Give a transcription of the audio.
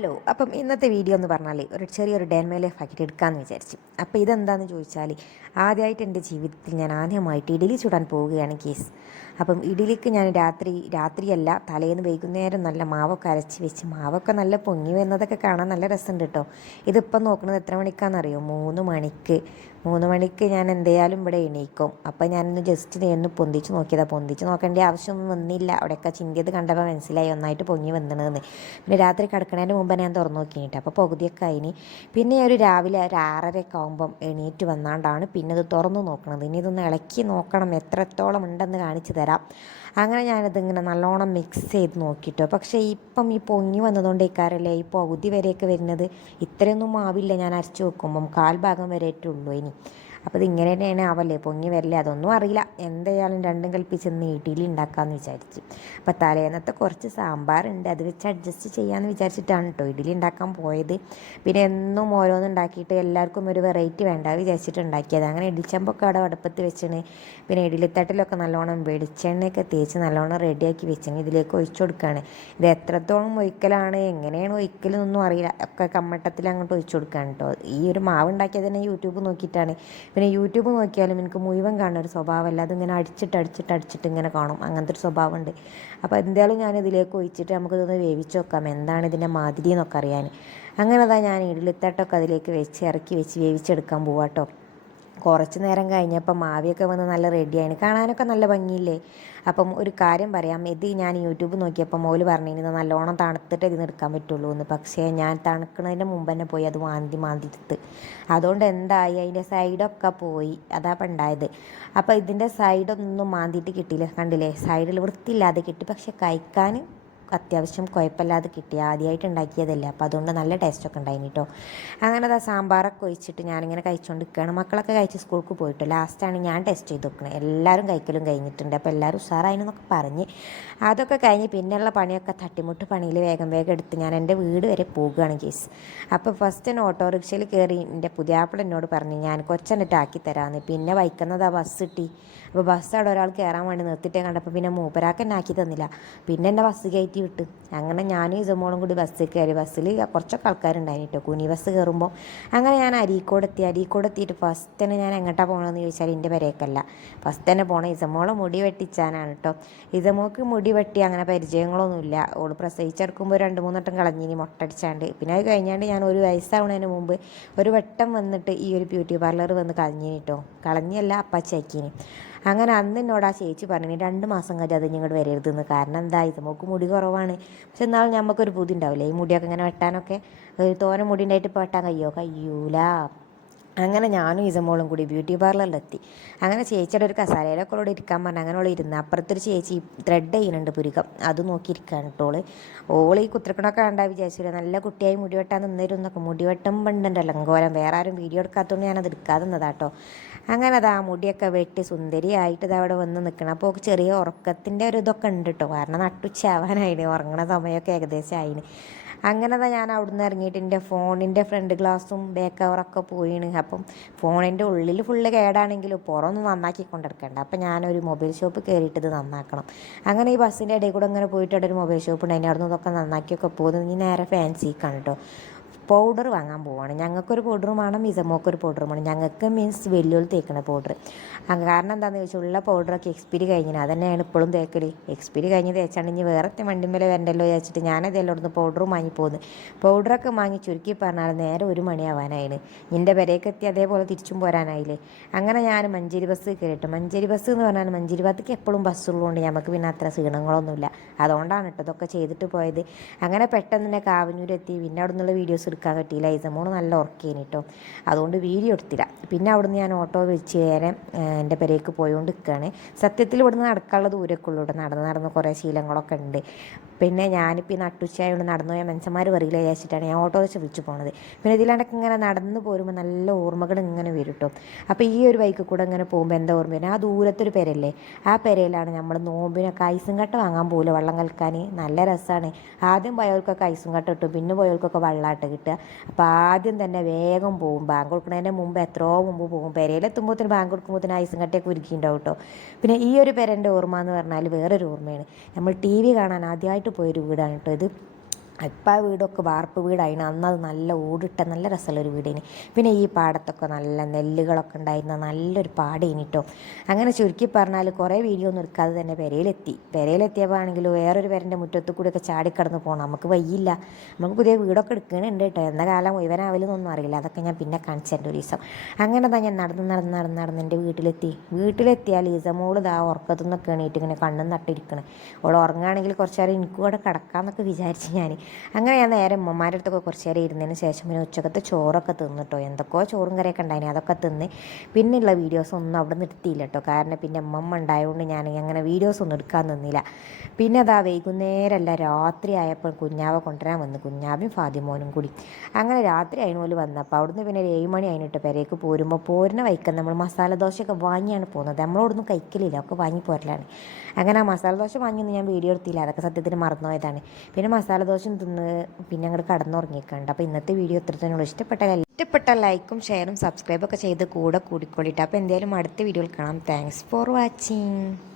Hello, അപ്പം ഇന്നത്തെ video എന്ന് പറഞ്ഞാൽ ഒരു ചെറിയൊരു ഡേ മൈ ലൈഫ് ആക്കിയിട്ട് എടുക്കാമെന്ന് വിചാരിച്ചു. അപ്പോൾ ഇതെന്താണെന്ന് ചോദിച്ചാൽ, ആദ്യമായിട്ട് എൻ്റെ ജീവിതത്തിൽ ഞാൻ ആദ്യമായിട്ട് ഇഡലി ചുടാൻ പോവുകയാണ് കേസ്. അപ്പം ഇഡലിക്ക് ഞാൻ രാത്രിയല്ല തലേന്ന് വൈകുന്നേരം നല്ല മാവൊക്കെ അരച്ച് വെച്ച് മാവൊക്കെ നല്ല പൊങ്ങി വരുന്നതൊക്കെ കാണാൻ നല്ല രസമുണ്ട് കേട്ടോ. ഇതിപ്പം നോക്കുന്നത് എത്ര മണിക്കാണെന്നറിയോ? 3 മണിക്ക്. 3 മണിക്ക് ഞാൻ എന്തായാലും ഇവിടെ എണീക്കും. അപ്പം ഞാനൊന്ന് ജസ്റ്റ് ഒന്ന് പൊന്തിച്ച് നോക്കിയതാണ്. പൊന്തിച്ച് നോക്കേണ്ട ആവശ്യമൊന്നും വന്നില്ല. അവിടെയൊക്കെ ചിന്തിയത് കണ്ടപ്പോൾ മനസ്സിലായി ഒന്നായിട്ട് പൊങ്ങി വന്നതെന്ന്. പിന്നെ രാത്രി കിടക്കുന്നതിന് മുമ്പ് ഞാൻ തുറന്നു നോക്കിയിട്ട് അപ്പോൾ പകുതിയൊക്കെ അതിന് പിന്നെ ഒരു രാവിലെ ഒരു 6:30 ആകുമ്പം എണീറ്റ് വന്നാണ്ടാണ് പിന്നെ ഇത് തുറന്നു നോക്കണത്. ഇനി ഇതൊന്ന് ഇളക്കി നോക്കണം, എത്രത്തോളം ഉണ്ടെന്ന് കാണിച്ചു തരാം. അങ്ങനെ ഞാനിതിങ്ങനെ നല്ലോണം മിക്സ് ചെയ്ത് നോക്കിയിട്ടോ. പക്ഷേ ഇപ്പം ഈ പൊങ്ങി വന്നതുകൊണ്ട് ഇക്കാരല്ലേ ഈ പകുതി വരെയൊക്കെ വരുന്നത്. ഇത്രയൊന്നും ആവില്ല ഞാൻ അരച്ച് വെക്കുമ്പം, 1/4 ഭാഗം വരെയിട്ടുള്ളൂ ഇനി. അപ്പോൾ ഇതിങ്ങനെ തന്നെയാണ് ആവല്ലേ, പൊങ്ങി വരില്ലേ, അതൊന്നും അറിയില്ല. എന്തായാലും രണ്ടും കൽപ്പിച്ചൊന്ന് ഇഡ്ഡലി ഉണ്ടാക്കാമെന്ന് വിചാരിച്ചു. അപ്പോൾ തലേന്നത്തെ കുറച്ച് സാമ്പാറുണ്ട്, അത് വെച്ച് അഡ്ജസ്റ്റ് ചെയ്യാമെന്ന് വിചാരിച്ചിട്ടാണ് കേട്ടോ ഇഡ്ഡലി ഉണ്ടാക്കാൻ പോയത്. പിന്നെ എന്നും ഓരോന്ന് ഉണ്ടാക്കിയിട്ട് എല്ലാവർക്കും ഒരു വെറൈറ്റി വേണ്ട വിചാരിച്ചിട്ട് ഉണ്ടാക്കിയത്. അങ്ങനെ ഇടിച്ചമ്പൊക്കെ അവിടെ അടുപ്പത്ത് വെച്ചിന്. പിന്നെ ഇഡ്ഡലിത്തട്ടിലൊക്കെ നല്ലോണം വെളിച്ചെണ്ണയൊക്കെ തേച്ച് നല്ലോണം റെഡിയാക്കി വെച്ചിന്. ഇതിലേക്ക് ഒഴിച്ചു കൊടുക്കുകയാണ്. ഇത് എത്രത്തോളം ഒഴിക്കലാണ്, എങ്ങനെയാണ് ഒഴിക്കലെന്നൊന്നും അറിയില്ല. ഒക്കെ കമ്മട്ടത്തിൽ അങ്ങോട്ട് ഒഴിച്ചു കൊടുക്കുകയാണ് കേട്ടോ. ഈ ഒരു മാവ് ഉണ്ടാക്കിയത് തന്നെ യൂട്യൂബ് നോക്കിയിട്ടാണ്. പിന്നെ യൂട്യൂബ് നോക്കിയാലും എനിക്ക് മുഴുവൻ കാണുന്ന ഒരു സ്വഭാവമല്ല, അതിങ്ങനെ അടിച്ചിട്ട് ഇങ്ങനെ കാണും, അങ്ങനത്തെ ഒരു സ്വഭാവമുണ്ട്. അപ്പോൾ എന്തായാലും ഞാൻ ഇതിലേക്ക് ഒഴിച്ചിട്ട് നമുക്കിതൊന്ന് വേവിച്ച് നോക്കാം, എന്താണ് ഇതിൻ്റെ മാതിരി എന്നൊക്കെ അറിയാൻ. അങ്ങനെ അതാ ഞാൻ ഇഡ്ഡലിത്തട്ടൊക്കെ അതിലേക്ക് വെച്ച് ഇറക്കി വെച്ച് വേവിച്ചെടുക്കാൻ പോവാട്ടോ. കുറച്ച് നേരം കഴിഞ്ഞപ്പോൾ മാവിയൊക്കെ വന്ന് നല്ല റെഡിയായിന്, കാണാനൊക്കെ നല്ല ഭംഗിയില്ലേ. അപ്പം ഒരു കാര്യം പറയാം, ഇത് ഞാൻ യൂട്യൂബ് നോക്കിയപ്പോൾ മോല് പറഞ്ഞിരുന്നത് നല്ലോണം തണുത്തിട്ട് ഇതിന് എടുക്കാൻ പറ്റുള്ളൂ എന്ന്. പക്ഷേ ഞാൻ തണുക്കുന്നതിന് മുമ്പ് തന്നെ പോയി അത് മാന്തി അതുകൊണ്ട് എന്തായി, അതിൻ്റെ സൈഡൊക്കെ പോയി, അതാ അപ്പം ഉണ്ടായത്. അപ്പോൾ ഇതിൻ്റെ സൈഡൊന്നും മാന്തിയിട്ട് കിട്ടിയില്ല, കണ്ടില്ലേ, സൈഡിൽ വൃത്തിയില്ലാതെ കിട്ടി. പക്ഷെ കഴിക്കാൻ അത്യാവശ്യം കുഴപ്പമില്ലാതെ കിട്ടി. ആദ്യമായിട്ട് ഉണ്ടാക്കിയതല്ലേ, അപ്പോൾ അതുകൊണ്ട് നല്ല ടേസ്റ്റൊക്കെ ഉണ്ടായിന് കേട്ടോ. അങ്ങനെ അതാ സാമ്പാറൊക്കെ ഒഴിച്ചിട്ട് ഞാനിങ്ങനെ കഴിച്ചുകൊണ്ട് നിൽക്കുകയാണ്. മക്കളൊക്കെ കഴിച്ച് സ്കൂൾക്ക് പോയിട്ട് ലാസ്റ്റാണ് ഞാൻ ടേസ്റ്റ് ചെയ്ത് നോക്കുന്നത്. എല്ലാവരും കഴിക്കലും കഴിഞ്ഞിട്ടുണ്ട്. അപ്പോൾ എല്ലാവരും ഉഷാറായിന്നൊക്കെ പറഞ്ഞ് അതൊക്കെ കഴിഞ്ഞ് പിന്നെയുള്ള പണിയൊക്കെ തട്ടിമുട്ട് പണിയിൽ വേഗം എടുത്ത് ഞാൻ എൻ്റെ വീട് വരെ പോകുകയാണ് കേസ്. അപ്പോൾ ഫസ്റ്റ് തന്നെ ഓട്ടോറിക്ഷയിൽ കയറി എൻ്റെ പുതിയാപ്പിള എന്നോട് പറഞ്ഞു ഞാൻ കൊച്ചെന്നിട്ട് ആക്കി തരാമെന്ന്. പിന്നെ വൈക്കുന്നതാ ബസ് കിട്ടി. അപ്പോൾ ബസ് അവിടെ ഒരാൾ കയറാൻ വേണ്ടി നിർത്തിയിട്ടേ കണ്ടപ്പോൾ പിന്നെ മൂപ്പരാക്ക് എന്നെ ആക്കി തന്നില്ല. പിന്നെ എന്നെ ബസ് കയറ്റി വിട്ട്. അങ്ങനെ ഞാനും ഇസമോളും കൂടി ബസ്സിൽ കയറി. ബസ്സിൽ കുറച്ചൊക്കെ ആൾക്കാരുണ്ടായിന് കേട്ടോ, കുനി ബസ് കയറുമ്പോൾ. അങ്ങനെ ഞാൻ അരീക്കോട് എത്തിയിട്ട് ഫസ്റ്റ് തന്നെ ഞാൻ എങ്ങോട്ടാണ് പോകണമെന്ന് ചോദിച്ചാൽ എൻ്റെ പെരേക്കല്ല. ഫസ്റ്റ് തന്നെ പോകണം ഇസമോളെ മുടി വെട്ടിച്ചാനാണ് കേട്ടോ. ഇസമോൾക്ക് മുടി വെട്ടി അങ്ങനെ പരിചയങ്ങളൊന്നുമില്ല. ഓൾ പ്രസവിച്ചെടുക്കുമ്പോൾ 2-3 വട്ടം കളഞ്ഞിനി മൊട്ടടിച്ചാണ്ട്. പിന്നെ അത് കഴിഞ്ഞാണ്ട് ഞാൻ ഒരു വയസ്സാവുന്നതിന് മുമ്പ് ഒരു വട്ടം വന്നിട്ട് ഈ ഒരു ബ്യൂട്ടി പാർലർ വന്ന് കളഞ്ഞിനി കേട്ടോ. കളഞ്ഞല്ല, അപ്പച്ചാക്കിനി. അങ്ങനെ അന്ന് എന്നോട് ആ ചേച്ചി പറഞ്ഞു 2 മാസം കഴിഞ്ഞ് അത് ഇങ്ങോട്ട് വരരുതെന്ന്. കാരണം എന്താ, ഇസമോൾക്ക് മുടി കുറവാണ്. പക്ഷെ എന്നാലും നമുക്കൊരു ബുദ്ധി ഉണ്ടാവില്ലേ ഈ മുടിയൊക്കെ ഇങ്ങനെ വെട്ടാനൊക്കെ. തോനെ മുടി ഉണ്ടായിട്ട് ഇപ്പോൾ വെട്ടാൻ കഴിയൂല. അങ്ങനെ ഞാനും ഇസമോളും കൂടി ബ്യൂട്ടി പാർലറിലെത്തി. അങ്ങനെ ചേച്ചിയുടെ ഒരു കസാരയിലൊക്കെ ഉള്ളോട് ഇരിക്കാൻ പറഞ്ഞു. അങ്ങനെ ഉള്ള ഇരുന്ന് അപ്പുറത്തൊരു ചേച്ചി ത്രെഡ് ചെയ്യുന്നുണ്ട് പുരുകം, അത് നോക്കിയിരിക്കുകയാണ് കേട്ടോള്. ഓള് ഈ കുത്തിരക്കണൊക്കെ കണ്ടാൽ വിചാരിച്ചില്ല നല്ല കുട്ടിയായി മുടി വെട്ടാൻ നിന്നിരുന്നൊക്കെ. മുടി വെട്ടും പണ്ടുണ്ടല്ലോ അലങ്കോലം, വേറെ ആരും വീഡിയോ എടുക്കാത്തതുകൊണ്ട് ഞാനത് എടുക്കാതെ നിന്നതാട്ടോ. അങ്ങനെ അത് ആ മുടിയൊക്കെ വെട്ടി സുന്ദരിയായിട്ട് ഇത് അവിടെ വന്ന് നിൽക്കണം. അപ്പോൾ ചെറിയ ഉറക്കത്തിൻ്റെ ഒരു ഇതൊക്കെ ഉണ്ട് കേട്ടോ, കാരണം നട്ടുച്ചാവാനായിന്, ഉറങ്ങണ സമയമൊക്കെ ഏകദേശം ആയിന്. അങ്ങനെ തന്നെ ഞാൻ അവിടുന്ന് ഇറങ്ങിയിട്ട് എൻ്റെ ഫോണിൻ്റെ ഫ്രണ്ട് ഗ്ലാസും ബാക്ക് കവറൊക്കെ പോയിണ്. അപ്പം ഫോണിൻ്റെ ഉള്ളിൽ ഫുള്ള് കേടാണെങ്കിലും പുറമൊന്നും നന്നാക്കി കൊണ്ടെടുക്കണ്ട. അപ്പം ഞാനൊരു മൊബൈൽ ഷോപ്പ് കയറിയിട്ട് ഇത് നന്നാക്കണം. അങ്ങനെ ഈ ബസ്സിൻ്റെ ഇടയിൽ കൂടെ അങ്ങനെ പോയിട്ട് അവിടെ ഒരു മൊബൈൽ ഷോപ്പ് ഉണ്ട്, അതിൻ്റെ അവിടെ നിന്നൊക്കെ നന്നാക്കിയൊക്കെ പോകുന്നു. ഇനി നേരെ ഫാൻസിക്കാണ് കേട്ടോ. പൗഡർ വാങ്ങാൻ പോവാണ്. ഞങ്ങൾക്കൊരു പൗഡറും വേണം, ഇസമോക്കൊരു പൗഡറും വേണം. ഞങ്ങൾക്ക് മീൻസ് വലിയൊരു തേക്കുന്ന പൗഡർ. കാരണം എന്താണെന്ന് ചോദിച്ചാൽ ഉള്ള പൗഡറൊക്കെ എക്സ്പീരി കഴിഞ്ഞാൽ അതന്നെയാണ് ഇപ്പോഴും തേക്കൽ. എക്സ്പീരി കഴിഞ്ഞ് തേച്ചാണെങ്കിൽ വേറെ വണ്ടിമേലെ വരണ്ടല്ലോ വിചാരിച്ചിട്ട് ഞാനതെല്ലാം ഇവിടുന്ന് പൗഡറും വാങ്ങി പോകുന്നു. പൗഡറൊക്കെ വാങ്ങി ചുരുക്കി പറഞ്ഞാൽ നേരെ 1 മണിയാവാനായിന്. നിൻ്റെ പെരേക്ക് എത്തി അതേപോലെ തിരിച്ചും പോരാനായില്ലേ. അങ്ങനെ ഞാൻ മഞ്ചേരി ബസ് കയറിയിട്ട്, മഞ്ചേരി ബസ് എന്ന് പറഞ്ഞാൽ മഞ്ചേരി ഭാഗത്തേക്ക് എപ്പോഴും ബസ്സുള്ളതുകൊണ്ട് നമുക്ക് പിന്നെ അത്ര ക്ഷീണങ്ങളൊന്നുമില്ല. അതുകൊണ്ടാണ് കേട്ടോ ഇതൊക്കെ ചെയ്തിട്ട് പോയത്. അങ്ങനെ പെട്ടെന്ന് തന്നെ കാവന്നൂരെത്തി. പിന്നെ അവിടെ നിന്നുള്ള വീഡിയോസ് എടുക്കാൻ പറ്റിയില്ല. ഇസമോള് നല്ല ഉറക്കേനി കേട്ടോ, അതുകൊണ്ട് വീഡിയോ എടുത്തില്ല. പിന്നെ അവിടുന്ന് ഞാൻ ഓട്ടോ വെച്ച് നേരെ എൻ്റെ പെരേക്ക് പോയോണ്ട് നിൽക്കുകയാണ്. സത്യത്തിൽ ഇവിടുന്ന് നടക്കാനുള്ള ദൂരമൊക്കെ ഉള്ളൂ. ഇവിടെ നടന്ന് കുറേ ശീലങ്ങളൊക്കെ ഉണ്ട്. പിന്നെ ഞാനിപ്പോൾ ഈ നട്ടുച്ചയായതുകൊണ്ട് നടന്നു പോയാൽ മനുഷ്യന്മാർ പറയില്ല വിചാരിച്ചിട്ടാണ് ഞാൻ ഓട്ടോ വെച്ച് വിളിച്ച് പോണത്. പിന്നെ ഇതിലാണ്ടൊക്കെ ഇങ്ങനെ നടന്ന് പോരുമ്പോൾ നല്ല ഓർമ്മകൾ ഇങ്ങനെ വരും കേട്ടോ. അപ്പോൾ ഈ ഒരു ബൈക്കിൽ കൂടെ ഇങ്ങനെ പോകുമ്പോൾ എന്താ ഓർമ്മ വരുന്നത്, ആ ദൂരത്തൊരു പെരല്ലേ, ആ പെരയിലാണ് നമ്മൾ നോമ്പിനൊക്കെ ഐസും കട്ട വാങ്ങാൻ പോകില്ല, വെള്ളം കലക്കാൻ. നല്ല രസമാണ്. ആദ്യം പോയവർക്കൊക്കെ ഐസും കട്ട കിട്ടും, പിന്നെ പോയവർക്കൊക്കെ വെള്ളമായിട്ട് കിട്ടുക. അപ്പോൾ ആദ്യം തന്നെ വേഗം പോകും, ബാങ്ക് കൊടുക്കുന്നതിൻ്റെ മുമ്പ് എത്രയോ മുമ്പ് പോകും. പെരയിലെത്തുമ്പോഴത്തേന് ബാങ്ക് കൊടുക്കുമ്പോഴത്തേന് ഐസും കട്ടയൊക്കെ ഒരുക്കിയിട്ടുണ്ടാവും കേട്ടോ. പിന്നെ ഈ ഒരു പെരൻ്റെ ഓർമ്മ എന്ന് പറഞ്ഞാൽ വേറൊരു ഓർമ്മയാണ്. നമ്മൾ TV കാണാൻ ആദ്യമായിട്ട് പോയൊരു വീടാണ് കേട്ടോ ഇത്. ഇപ്പം ആ വീടൊക്കെ വാർപ്പ് വീടായിരുന്നു. അന്ന് അത് നല്ല ഓടിട്ട നല്ല രസമുള്ളൊരു വീടിന്. പിന്നെ ഈ പാടത്തൊക്കെ നല്ല നെല്ലുകളൊക്കെ ഉണ്ടായിരുന്ന നല്ലൊരു പാടേനി കേട്ടോ. അങ്ങനെ ചുരുക്കി പറഞ്ഞാൽ കുറേ വീഡിയോ ഒന്നും എടുക്കാതെ തന്നെ പെരയിലെത്തിയപ്പോൾ ആണെങ്കിൽ വേറൊരു പേരൻ്റെ മുറ്റത്ത് കൂടിയൊക്കെ ചാടിക്കടന്ന് പോകണം. നമുക്ക് വയ്യില്ല. നമുക്ക് പുതിയ വീടൊക്കെ എടുക്കണുണ്ട് കേട്ടോ. എന്ന കാലം മുഴുവനാവലെന്നൊന്നും അറിയില്ല. അതൊക്കെ ഞാൻ പിന്നെ കാണിച്ചെൻ്റെ ഒരു ദിവസം. അങ്ങനെ തന്നെ ഞാൻ നടന്ന് എൻ്റെ വീട്ടിലെത്തിയാൽ ഈസമോൾ ഇതാ ഉറക്കത്തു നിന്നൊക്കെ എണീറ്റ് ഇങ്ങനെ കണ്ണും നട്ടിരിക്കണം. അവൾ ഉറങ്ങുകയാണെങ്കിൽ കുറച്ച് നേരം എനിക്കും കൂടെ കിടക്കാമെന്നൊക്കെ വിചാരിച്ച് ഞാൻ. അങ്ങനെ ഞാൻ നേരെ ഉമ്മമാരുടെ അടുത്തൊക്കെ കുറച്ച് നേരം ഇരുന്നതിന് ശേഷം പിന്നെ ഉച്ചക്കത്തെ ചോറൊക്കെ തിന്നിട്ടോ. എന്തൊക്കെയോ ചോറും കറിയൊക്കെ ഉണ്ടായിന്, അതൊക്കെ തിന്ന്. പിന്നെയുള്ള വീഡിയോസ് ഒന്നും അവിടെ നിർത്തിയില്ല കേട്ടോ. കാരണം പിന്നെ അമ്മമ്മ ഉണ്ടായതുകൊണ്ട് ഞാൻ അങ്ങനെ വീഡിയോസ് ഒന്നും എടുക്കാൻ നിന്നില്ല. പിന്നെ അതാ വൈകുന്നേരമല്ല രാത്രി ആയപ്പോൾ കുഞ്ഞാവ കൊണ്ടുവരാൻ വന്നു, കുഞ്ഞാവയും ഫാദിമോനും കൂടി. അങ്ങനെ രാത്രി അതിന് പോലും വന്നപ്പോൾ അവിടുന്ന് പിന്നെ ഒരു 7 മണി ആയിട്ട് പെരേക്ക് പോരുന്ന വൈക്കം നമ്മൾ മസാല ദോശയൊക്കെ വാങ്ങിയാണ് പോകുന്നത്. നമ്മളോടൊന്നും കഴിക്കലില്ല, ഒക്കെ വാങ്ങി പോരലാണ്. അങ്ങനെ ആ മസാല ദോശ വാങ്ങിയൊന്നും ഞാൻ വീഡിയോ എടുത്തില്ല, അതൊക്കെ സത്യത്തിന് മറന്നുപോയതാണ്. പിന്നെ മസാല ദോശ തിന്ന് പിന്നെ അങ്ങോട്ട് കടന്നുറങ്ങിയേക്കുന്നുണ്ട്. അപ്പോൾ ഇന്നത്തെ വീഡിയോ ഇത്ര തന്നെ ഉള്ളൂ. ഇഷ്ടപ്പെട്ട ലൈക്കും ഷെയറും സബ്സ്ക്രൈബൊക്കെ ചെയ്ത് കൂടെ കൂടിക്കൊള്ളിട്ട്. അപ്പോൾ എന്തായാലും അടുത്ത വീഡിയോയിൽ കാണാം. Thanks for watching.